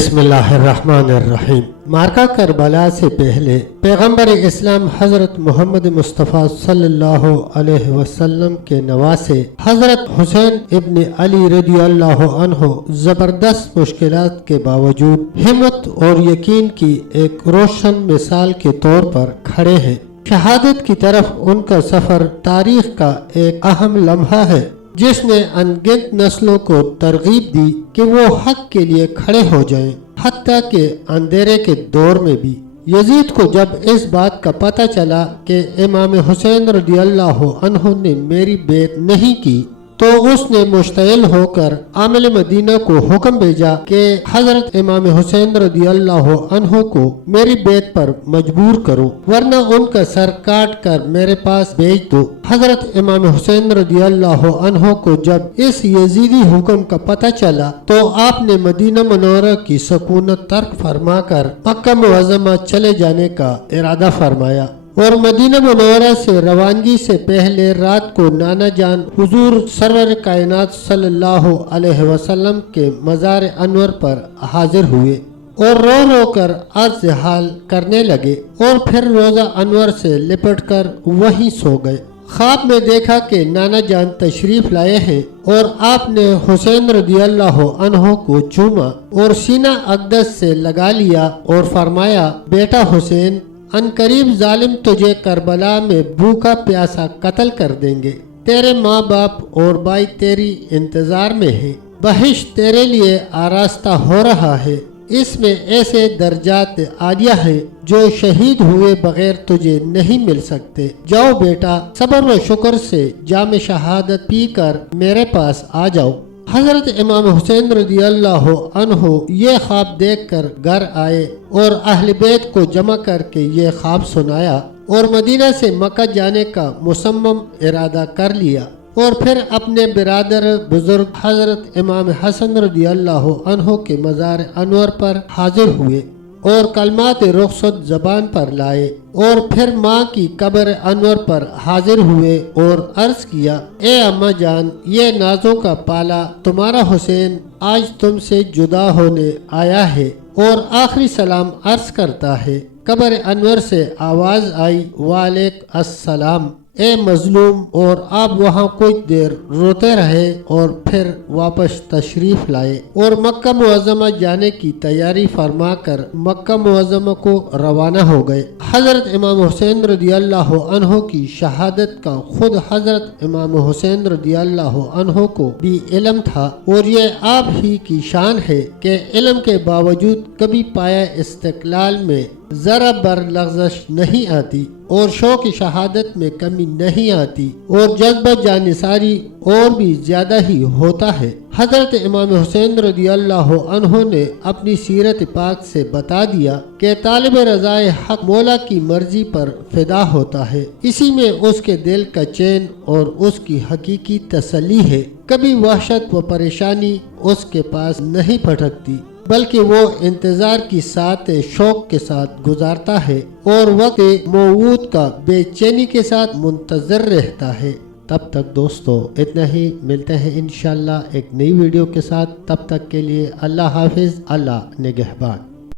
بسم اللہ الرحمن الرحیم۔ مارکہ کربلا سے پہلے پیغمبر اسلام حضرت محمد مصطفیٰ صلی اللہ علیہ وسلم کے نواسے حضرت حسین ابن علی رضی اللہ عنہ زبردست مشکلات کے باوجود ہمت اور یقین کی ایک روشن مثال کے طور پر کھڑے ہیں۔ شہادت کی طرف ان کا سفر تاریخ کا ایک اہم لمحہ ہے جس نے انگنت نسلوں کو ترغیب دی کہ وہ حق کے لیے کھڑے ہو جائیں، حتیٰ کہ اندھیرے کے دور میں بھی۔ یزید کو جب اس بات کا پتہ چلا کہ امام حسین رضی اللہ عنہ نے میری بیعت نہیں کی تو اس نے مشتعل ہو کر عامل مدینہ کو حکم بھیجا کہ حضرت امام حسین رضی اللہ عنہ کو میری بیعت پر مجبور کرو، ورنہ ان کا سر کاٹ کر میرے پاس بھیج دو۔ حضرت امام حسین رضی اللہ عنہ کو جب اس یزیدی حکم کا پتہ چلا تو آپ نے مدینہ منورہ کی سکونت ترک فرما کر مکہ معظمہ چلے جانے کا ارادہ فرمایا، اور مدینہ منورہ سے روانگی سے پہلے رات کو نانا جان حضور سرور کائنات صلی اللہ علیہ وسلم کے مزار انور پر حاضر ہوئے اور رو رو کر عرض حال کرنے لگے، اور پھر روزہ انور سے لپٹ کر وہیں سو گئے۔ خواب میں دیکھا کہ نانا جان تشریف لائے ہیں اور آپ نے حسین رضی اللہ عنہ کو چوما اور سینہ اقدس سے لگا لیا اور فرمایا، بیٹا حسین، ان قریب ظالم تجھے کربلا میں بھوکا پیاسا قتل کر دیں گے، تیرے ماں باپ اور بھائی تیری انتظار میں ہیں، بہشت تیرے لیے آراستہ ہو رہا ہے، اس میں ایسے درجات عالیہ ہیں جو شہید ہوئے بغیر تجھے نہیں مل سکتے۔ جاؤ بیٹا، صبر و شکر سے جام شہادت پی کر میرے پاس آ جاؤ۔ حضرت امام حسین رضی اللہ عنہ یہ خواب دیکھ کر گھر آئے اور اہل بیت کو جمع کر کے یہ خواب سنایا اور مدینہ سے مکہ جانے کا مصمم ارادہ کر لیا، اور پھر اپنے برادر بزرگ حضرت امام حسن رضی اللہ عنہ کے مزار انور پر حاضر ہوئے اور کلمات رخصت زبان پر لائے، اور پھر ماں کی قبر انور پر حاضر ہوئے اور عرض کیا، اے اماں جان، یہ نازوں کا پالا تمہارا حسین آج تم سے جدا ہونے آیا ہے اور آخری سلام عرض کرتا ہے۔ قبر انور سے آواز آئی، وعلیکم السلام، اے مظلوم، اور آپ وہاں کچھ دیر روتے رہے اور پھر واپس تشریف لائے اور مکہ معظمہ جانے کی تیاری فرما کر مکہ معظمہ کو روانہ ہو گئے۔ حضرت امام حسین رضی اللہ عنہ کی شہادت کا خود حضرت امام حسین رضی اللہ عنہ کو بھی علم تھا، اور یہ آپ ہی کی شان ہے کہ علم کے باوجود کبھی پایا استقلال میں ذرا بر لغزش نہیں آتی اور شوق شہادت میں کمی نہیں آتی، اور جذبہ جانثاری اور بھی زیادہ ہی ہوتا ہے۔ حضرت امام حسین رضی اللہ عنہ نے اپنی سیرت پاک سے بتا دیا کہ طالب رضائے حق مولا کی مرضی پر فدا ہوتا ہے، اسی میں اس کے دل کا چین اور اس کی حقیقی تسلی ہے۔ کبھی وحشت و پریشانی اس کے پاس نہیں پھٹکتی، بلکہ وہ انتظار کی ساتھ شوق کے ساتھ گزارتا ہے اور وقت موعود کا بے چینی کے ساتھ منتظر رہتا ہے۔ تب تک دوستو اتنا ہی، ملتے ہیں انشاءاللہ ایک نئی ویڈیو کے ساتھ، تب تک کے لیے اللہ حافظ، اللہ نگہبان۔